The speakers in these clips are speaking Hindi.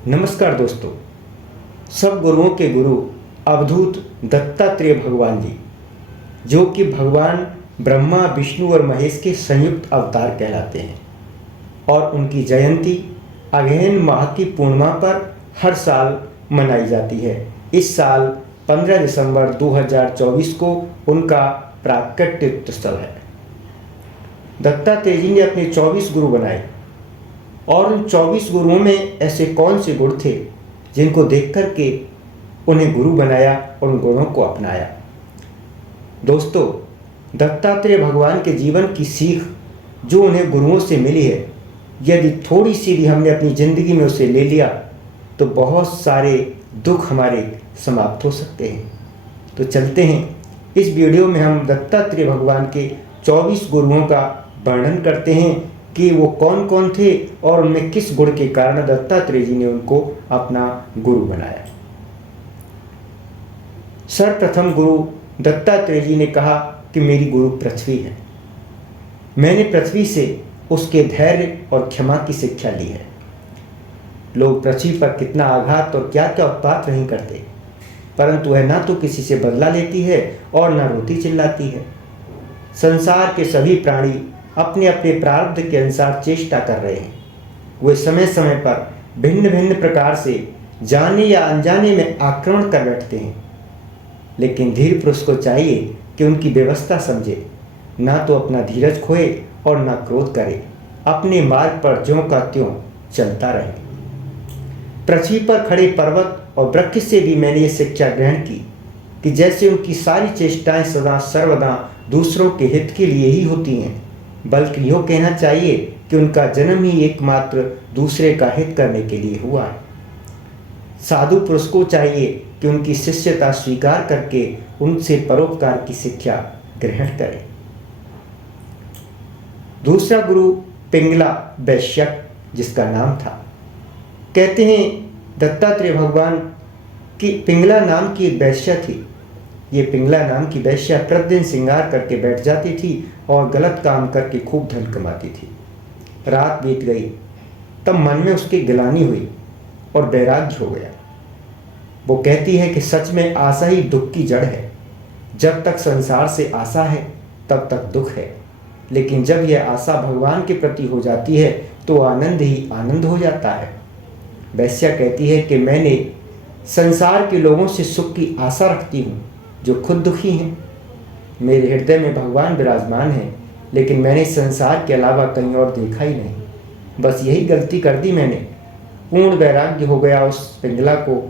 नमस्कार दोस्तों। सब गुरुओं के गुरु अवधूत दत्तात्रेय भगवान जी, जो कि भगवान ब्रह्मा विष्णु और महेश के संयुक्त अवतार कहलाते हैं और उनकी जयंती अगहन माह की पूर्णिमा पर हर साल मनाई जाती है। इस साल 15 दिसंबर 2024 को उनका प्राकट्योत्सव है। दत्तात्रेय जी ने अपने 24 गुरु बनाए और उन 24 गुरुओं में ऐसे कौन से गुण थे जिनको देख कर के उन्हें गुरु बनाया और उन गुणों को अपनाया। दोस्तों, दत्तात्रेय भगवान के जीवन की सीख जो उन्हें गुरुओं से मिली है, यदि थोड़ी सी भी हमने अपनी ज़िंदगी में उसे ले लिया तो बहुत सारे दुख हमारे समाप्त हो सकते हैं। तो चलते हैं, इस वीडियो में हम दत्तात्रेय भगवान के 24 गुरुओं का वर्णन करते हैं कि वो कौन कौन थे और उनमें किस गुण के कारण दत्तात्रेय जी ने उनको अपना गुरु बनाया। सर्वप्रथम गुरु दत्तात्रेय जी ने कहा कि मेरी गुरु पृथ्वी है। मैंने पृथ्वी से उसके धैर्य और क्षमा की शिक्षा ली है। लोग पृथ्वी पर कितना आघात और क्या क्या उत्पात नहीं करते, परंतु वह ना तो किसी से बदला लेती है और ना रोती चिल्लाती है। संसार के सभी प्राणी अपने अपने प्रारब्ध के अनुसार चेष्टा कर रहे हैं। वे समय समय पर भिन्न भिन्न प्रकार से जाने या अनजाने में आक्रमण कर बैठते हैं, लेकिन धीर पुरुष को चाहिए कि उनकी व्यवस्था समझे, ना तो अपना धीरज खोए और ना क्रोध करे, अपने मार्ग पर ज्यों का त्यों चलता रहे। पृथ्वी पर खड़े पर्वत और वृक्ष से भी मैंने ये शिक्षा ग्रहण की कि जैसे उनकी सारी चेष्टाएं सदा सर्वदा दूसरों के हित के लिए ही होती हैं, बल्कि यूँ कहना चाहिए कि उनका जन्म ही एकमात्र दूसरे का हित करने के लिए हुआ है। साधु पुरुष को चाहिए कि उनकी शिष्यता स्वीकार करके उनसे परोपकार की शिक्षा ग्रहण करें। दूसरा गुरु पिंगला वैश्य, जिसका नाम था। कहते हैं दत्तात्रेय भगवान की पिंगला नाम की एक वैश्या थी। ये पिंगला नाम की वैश्या प्रतिदिन श्रृंगार करके बैठ जाती थी और गलत काम करके खूब धन कमाती थी। रात बीत गई, तब मन में उसकी गिलानी हुई और वैराग्य हो गया। वो कहती है कि सच में आशा ही दुख की जड़ है। जब तक संसार से आशा है तब तक दुख है, लेकिन जब यह आशा भगवान के प्रति हो जाती है तो आनंद ही आनंद हो जाता है। वैश्या कहती है कि मैंने संसार के लोगों से सुख की आशा रखती हूँ जो खुद दुखी हैं। मेरे हृदय में भगवान विराजमान हैं, लेकिन मैंने संसार के अलावा कहीं और देखा ही नहीं। बस यही गलती कर दी मैंने। पूर्ण वैराग्य हो गया उस पिंगला को।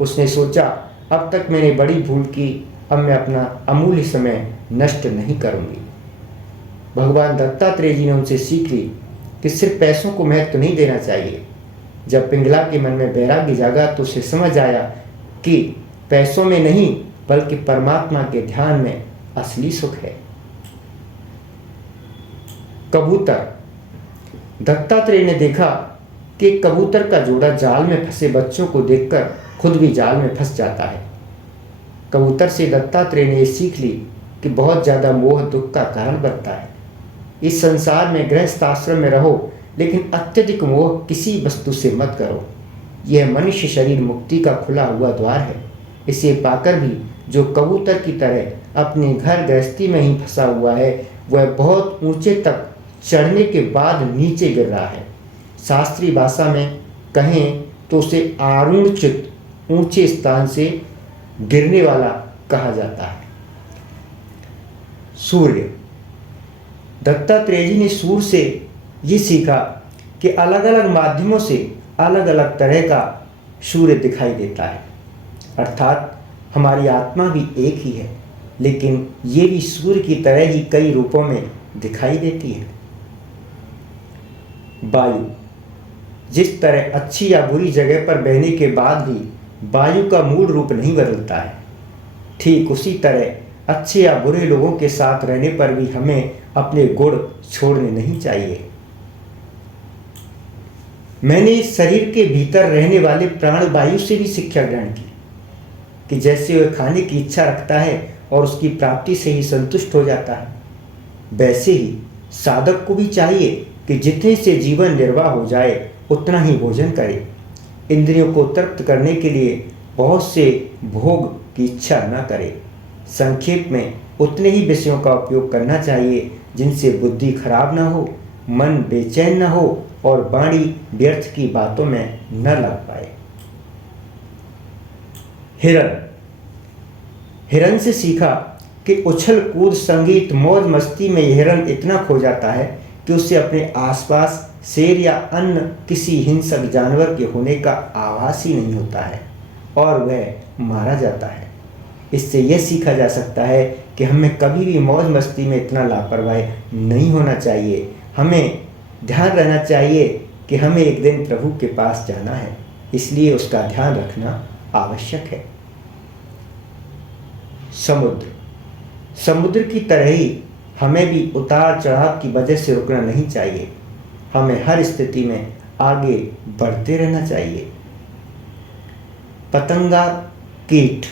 उसने सोचा, अब तक मैंने बड़ी भूल की, अब मैं अपना अमूल्य समय नष्ट नहीं करूँगी। भगवान दत्तात्रेय जी ने उनसे सीख ली कि सिर्फ पैसों को महत्व नहीं देना चाहिए। जब पिंगला के मन में वैराग्य जागा तो उसे समझ आया कि पैसों में नहीं बल्कि परमात्मा के ध्यान में असली सुख है। कबूतर। दत्तात्रेय ने देखा कि कबूतर का जोड़ा जाल में फंसे बच्चों को देखकर खुद भी जाल में फंस जाता है। कबूतर से दत्तात्रेय ने यह सीख ली कि बहुत ज़्यादा मोह दुख का कारण बनता है। इस संसार में गृहस्थ आश्रम में रहो, लेकिन अत्यधिक मोह किसी वस्तु से मत करो। यह मनुष्य शरीर मुक्ति का खुला हुआ द्वार है। इसे पाकर भी जो कबूतर की तरह अपने घर गृहस्थी में ही फंसा हुआ है, वह बहुत ऊंचे तक चढ़ने के बाद नीचे गिर रहा है। शास्त्रीय भाषा में कहें तो उसे आरूढ़चित, ऊंचे स्थान से गिरने वाला कहा जाता है। सूर्य। दत्तात्रेय जी ने सूर्य से ये सीखा कि अलग अलग माध्यमों से अलग अलग तरह का सूर्य दिखाई देता है। अर्थात हमारी आत्मा भी एक ही है, लेकिन ये भी सूर्य की तरह ही कई रूपों में दिखाई देती है। वायु। जिस तरह अच्छी या बुरी जगह पर बहने के बाद भी वायु का मूल रूप नहीं बदलता है, ठीक उसी तरह अच्छे या बुरे लोगों के साथ रहने पर भी हमें अपने गुण छोड़ने नहीं चाहिए। मैंने इस शरीर के भीतर रहने वाले प्राण वायु से भी शिक्षा ग्रहण की कि जैसे वह खाने की इच्छा रखता है और उसकी प्राप्ति से ही संतुष्ट हो जाता है, वैसे ही साधक को भी चाहिए कि जितने से जीवन निर्वाह हो जाए उतना ही भोजन करे। इंद्रियों को तृप्त करने के लिए बहुत से भोग की इच्छा न करे। संक्षेप में उतने ही विषयों का उपयोग करना चाहिए जिनसे बुद्धि खराब न हो, मन बेचैन न हो और वाणी व्यर्थ की बातों में न लग पाए। हिरन से सीखा कि उछल कूद, संगीत, मौज मस्ती में हिरन इतना खो जाता है कि उसे अपने आसपास शेर या अन्य किसी हिंसक जानवर के होने का आभास ही नहीं होता है और वह मारा जाता है। इससे यह सीखा जा सकता है कि हमें कभी भी मौज मस्ती में इतना लापरवाह नहीं होना चाहिए। हमें ध्यान रहना चाहिए कि हमें एक दिन प्रभु के पास जाना है, इसलिए उसका ध्यान रखना आवश्यक है। समुद्र की तरह ही हमें भी उतार चढ़ाव की वजह से रुकना नहीं चाहिए। हमें हर स्थिति में आगे बढ़ते रहना चाहिए। पतंगा कीट,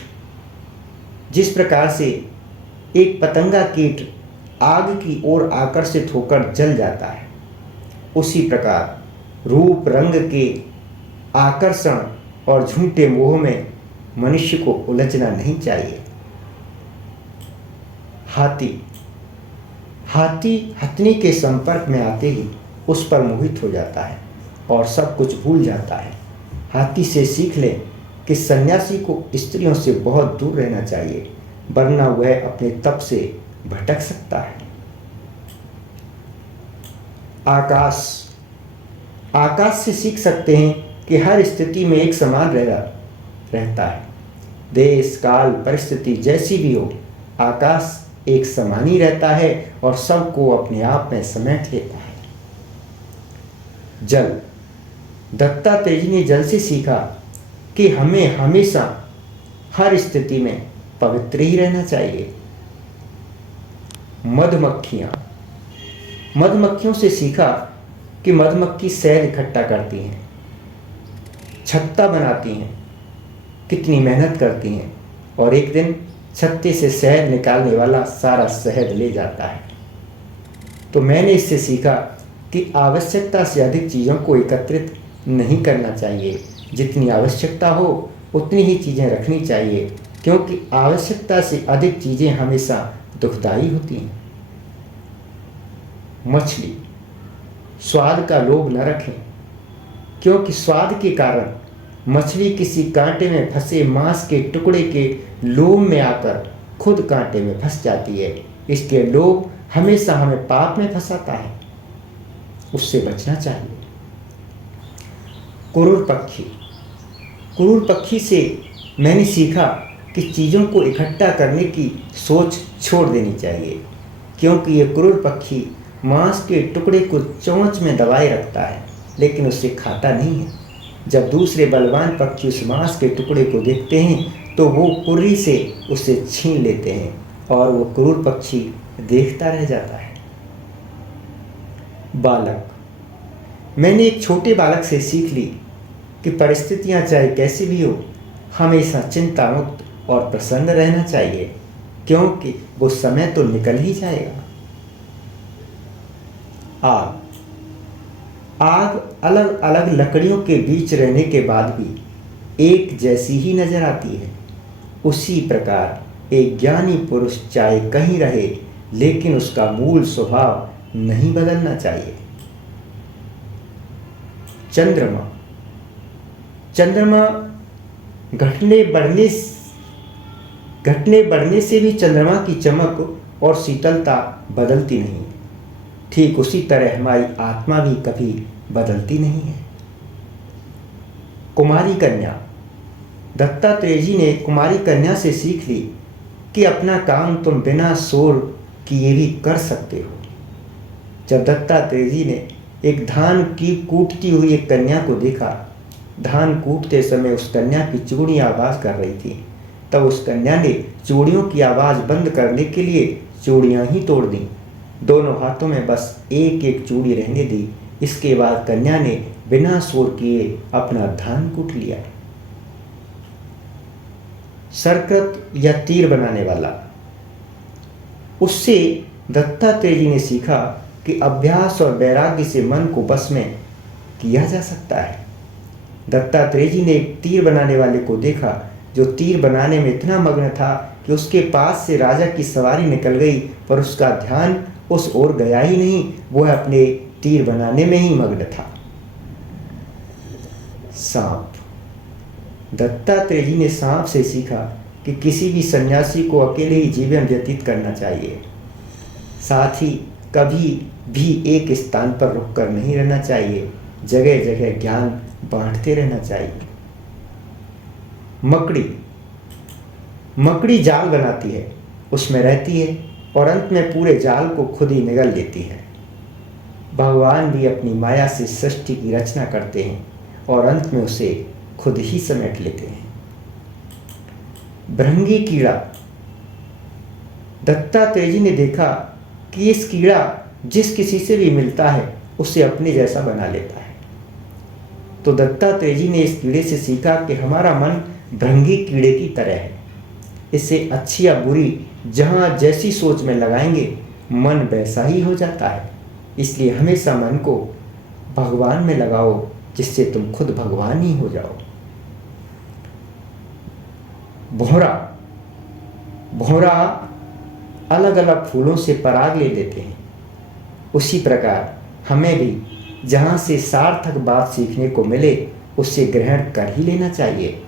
जिस प्रकार से एक पतंगा कीट आग की ओर आकर्षित होकर जल जाता है, उसी प्रकार रूप रंग के आकर्षण और झूठे मोह में मनुष्य को उलझना नहीं चाहिए। हाथी हथनी के संपर्क में आते ही उस पर मोहित हो जाता है और सब कुछ भूल जाता है। हाथी से सीख लें कि सन्यासी को स्त्रियों से बहुत दूर रहना चाहिए, वरना वह अपने तप से भटक सकता है। आकाश से सीख सकते हैं कि हर स्थिति में एक समान रहता है। देश काल परिस्थिति जैसी भी हो, आकाश एक समान ही रहता है और सबको अपने आप में समेट लेता है। जल, दत्तात्रेय ने जल से सीखा कि हमें हमेशा हर स्थिति में पवित्र ही रहना चाहिए। मधुमक्खियों से सीखा कि मधुमक्खी शहद इकट्ठा करती हैं, छत्ता बनाती हैं, कितनी मेहनत करती हैं और एक दिन छत्ते से शहद निकालने वाला सारा शहद ले जाता है। तो मैंने इससे सीखा कि आवश्यकता से अधिक चीज़ों को एकत्रित नहीं करना चाहिए। जितनी आवश्यकता हो उतनी ही चीज़ें रखनी चाहिए, क्योंकि आवश्यकता से अधिक चीज़ें हमेशा दुखदायी होती हैं। मछली, स्वाद का लोभ न रखें, क्योंकि स्वाद के कारण मछली किसी कांटे में फंसे मांस के टुकड़े के लोभ में आकर खुद कांटे में फंस जाती है। इसके लोभ हमेशा हमें पाप में फंसाता है, उससे बचना चाहिए। कुरूर पक्षी से मैंने सीखा कि चीज़ों को इकट्ठा करने की सोच छोड़ देनी चाहिए, क्योंकि ये क्रूर पक्षी मांस के टुकड़े को चोंच में दबाए रखता है, लेकिन उसे खाता नहीं है। जब दूसरे बलवान पक्षी उस मांस के टुकड़े को देखते हैं तो वो कुर्री से उसे छीन लेते हैं और वो क्रूर पक्षी देखता रह जाता है। बालक, मैंने एक छोटे बालक से सीख ली कि परिस्थितियां चाहे कैसी भी हो, हमेशा चिंता मुक्त और प्रसन्न रहना चाहिए, क्योंकि वो समय तो निकल ही जाएगा। आग अलग अलग लकड़ियों के बीच रहने के बाद भी एक जैसी ही नजर आती है। उसी प्रकार एक ज्ञानी पुरुष चाहे कहीं रहे, लेकिन उसका मूल स्वभाव नहीं बदलना चाहिए। चंद्रमा घटने बढ़ने से भी चंद्रमा की चमक और शीतलता बदलती नहीं। ठीक उसी तरह हमारी आत्मा भी कभी बदलती नहीं है। कुमारी कन्या, दत्तात्रेय जी ने कुमारी कन्या से सीख ली कि अपना काम तुम बिना शोर किए भी कर सकते हो। जब दत्तात्रेय जी ने एक धान की कूटती हुई एक कन्या को देखा, धान कूटते समय उस कन्या की चूड़ी आवाज़ कर रही थी, तब उस कन्या ने चूड़ियों की आवाज़ बंद करने के लिए चूड़ियाँ ही तोड़ दी। दोनों हाथों में बस एक एक चूड़ी रहने दी। इसके बाद कन्या ने बिना शोर किए अपना धान कूट लिया। सरकृत या तीर बनाने वाला, उससे दत्तात्रेय जी ने सीखा कि अभ्यास और वैराग्य से मन को बस में किया जा सकता है। दत्तात्रेय जी ने एक तीर बनाने वाले को देखा, जो तीर बनाने में इतना मग्न था कि उसके पास से राजा की सवारी निकल गई, पर उसका ध्यान उस ओर गया ही नहीं, वह अपने तीर बनाने में ही मग्न था। सांप। दत्तात्रेय जी ने सांप से सीखा कि किसी भी सन्यासी को अकेले ही जीवन व्यतीत करना चाहिए, साथ ही कभी भी एक स्थान पर रुककर नहीं रहना चाहिए, जगह जगह ज्ञान बांटते रहना चाहिए। मकड़ी जाल बनाती है, उसमें रहती है और अंत में पूरे जाल को खुद ही निगल लेती है। भगवान भी अपनी माया से सृष्टि की रचना करते हैं और अंत में उसे खुद ही समेट लेते हैं। भृंगी कीड़ा। दत्तात्रेय जी ने देखा कि इस कीड़ा जिस किसी से भी मिलता है उसे अपने जैसा बना लेता है। तो दत्तात्रेय जी ने इस कीड़े से सीखा कि हमारा मन भृंगी कीड़े की तरह है। इसे अच्छी या बुरी जहाँ जैसी सोच में लगाएंगे मन वैसा ही हो जाता है। इसलिए हमेशा मन को भगवान में लगाओ, जिससे तुम खुद भगवान ही हो जाओ। भौरा अलग अलग फूलों से पराग ले लेते हैं। उसी प्रकार हमें भी जहाँ से सार्थक बात सीखने को मिले उससे ग्रहण कर ही लेना चाहिए।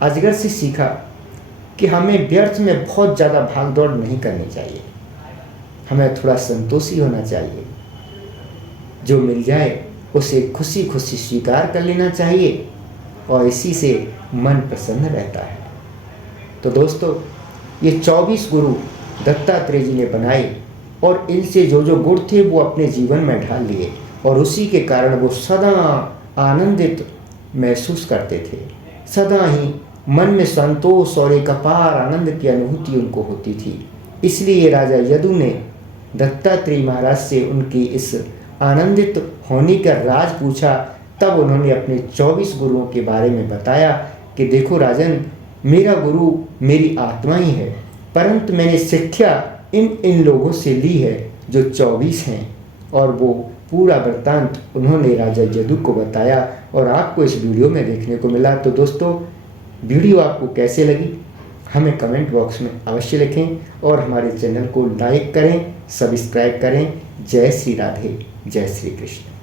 अजगर से सीखा कि हमें व्यर्थ में बहुत ज़्यादा भागदौड़ नहीं करनी चाहिए, हमें थोड़ा संतोषी होना चाहिए। जो मिल जाए उसे खुशी खुशी स्वीकार कर लेना चाहिए और इसी से मन प्रसन्न रहता है। तो दोस्तों, ये 24 गुरु दत्तात्रेय जी ने बनाए और इनसे जो जो गुण थे वो अपने जीवन में ढाल लिए और उसी के कारण वो सदा आनंदित महसूस करते थे। सदा ही मन में संतोष और एक अपार आनंद की अनुभूति उनको होती थी। इसलिए राजा यदु ने दत्तात्रेय महाराज से उनकी इस आनंदित होने का राज पूछा। तब उन्होंने अपने 24 गुरुओं के बारे में बताया कि देखो राजन, मेरा गुरु मेरी आत्मा ही है, परंतु मैंने शिक्षा इन लोगों से ली है जो 24 हैं। और वो पूरा वृत्तांत उन्होंने राजा यदु को बताया और आपको इस वीडियो में देखने को मिला। तो दोस्तों, वीडियो आपको कैसे लगी हमें कमेंट बॉक्स में अवश्य लिखें और हमारे चैनल को लाइक करें, सब्सक्राइब करें। जय श्री राधे, जय श्री कृष्ण।